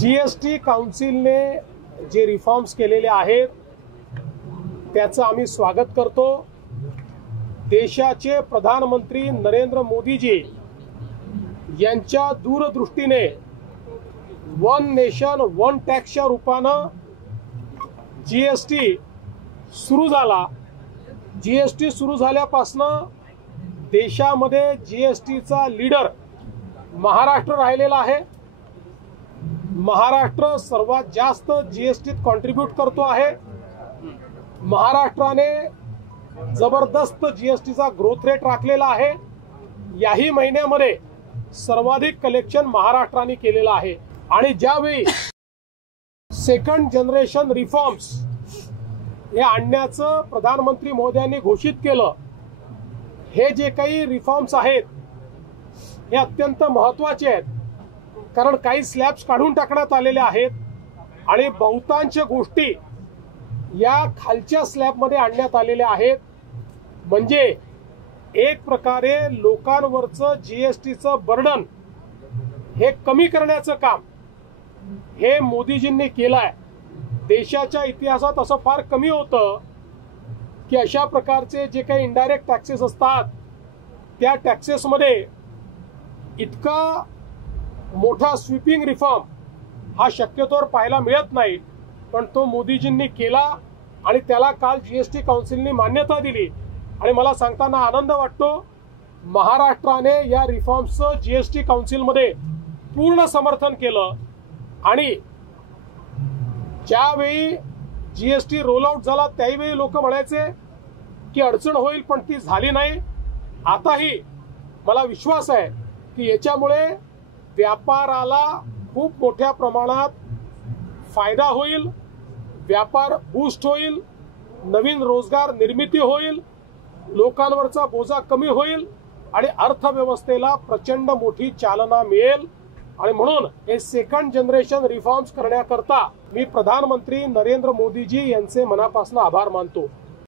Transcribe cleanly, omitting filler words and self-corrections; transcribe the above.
GST काउन्सिलने जे reforms केलेले आहेत त्याचं आम्ही स्वागत करतो। देशाचे प्रधानमंत्री नरेंद्र मोदीजी यांच्या दूरदृष्टीने वन नेशन वन टॅक्सच्या रूपानं जीएसटी सुरू झाला। जीएसटी सुरू झाल्यापासून देशामध्ये जीएसटीचा लीडर महाराष्ट्र राहिलेला आहे। महाराष्ट्र सर्वात जास्त जीएसटीत कॉन्ट्रीब्यूट करतो आहे। महाराष्ट्राने जबरदस्त जीएसटीचा ग्रोथ रेट राखलेला आहे। याही महिन्यामध्ये सर्वाधिक कलेक्शन महाराष्ट्राने केलेला आहे। आणि ज्यावेळी सेकंड जनरेशन रिफॉर्म्स हे आणण्याचं प्रधानमंत्री मोदयांनी घोषित केलं, हे जे काही रिफॉर्म्स आहेत हे अत्यंत महत्त्वाचे आहेत, कारण काही स्लॅब्स काढून टाकण्यात आलेले आहेत आणि बहुतांश गोष्टी या खालच्या स्लॅबमध्ये आणण्यात आलेल्या आहेत। म्हणजे एक प्रकारे लोकांवरचं जीएसटीचं बर्डन हे कमी करण्याचं काम हे मोदीजींनी केलं आहे। देशाच्या इतिहासात असं फार कमी होतं की अशा प्रकारचे जे काही इनडायरेक्ट टॅक्सेस असतात त्या टॅक्सेसमध्ये इतका मोठा स्वीपिंग रिफॉर्म हा शक्यतोवर पाहायला मिळत नाही, पण तो मोदीजींनी केला आणि त्याला काल जीएसटी काउन्सिलने मान्यता दिली। आणि मला सांगताना आनंद वाटतो, महाराष्ट्राने या रिफॉर्म्सचं जीएसटी काउन्सिलमध्ये पूर्ण समर्थन केलं। आणि ज्यावेळी जीएसटी रोल आउट झाला त्यावेळी लोक म्हणायचे की अडचण होईल, पण ती झाली नाही। आताही मला विश्वास आहे की याच्यामुळे व्यापाराला खूप मोठ्या प्रमाणात फायदा होईल, व्यापार बूस्ट होईल, नवीन रोजगार निर्मिती होईल, लोकांवरचा बोजा कमी होईल आणि अर्थव्यवस्थेला प्रचंड मोठी चालना मिळेल। आणि म्हणून हे सेकंड जनरेशन रिफॉर्म्स करण्याकरता मी प्रधानमंत्री नरेंद्र मोदीजी यांचे मनापासून आभार मानतो।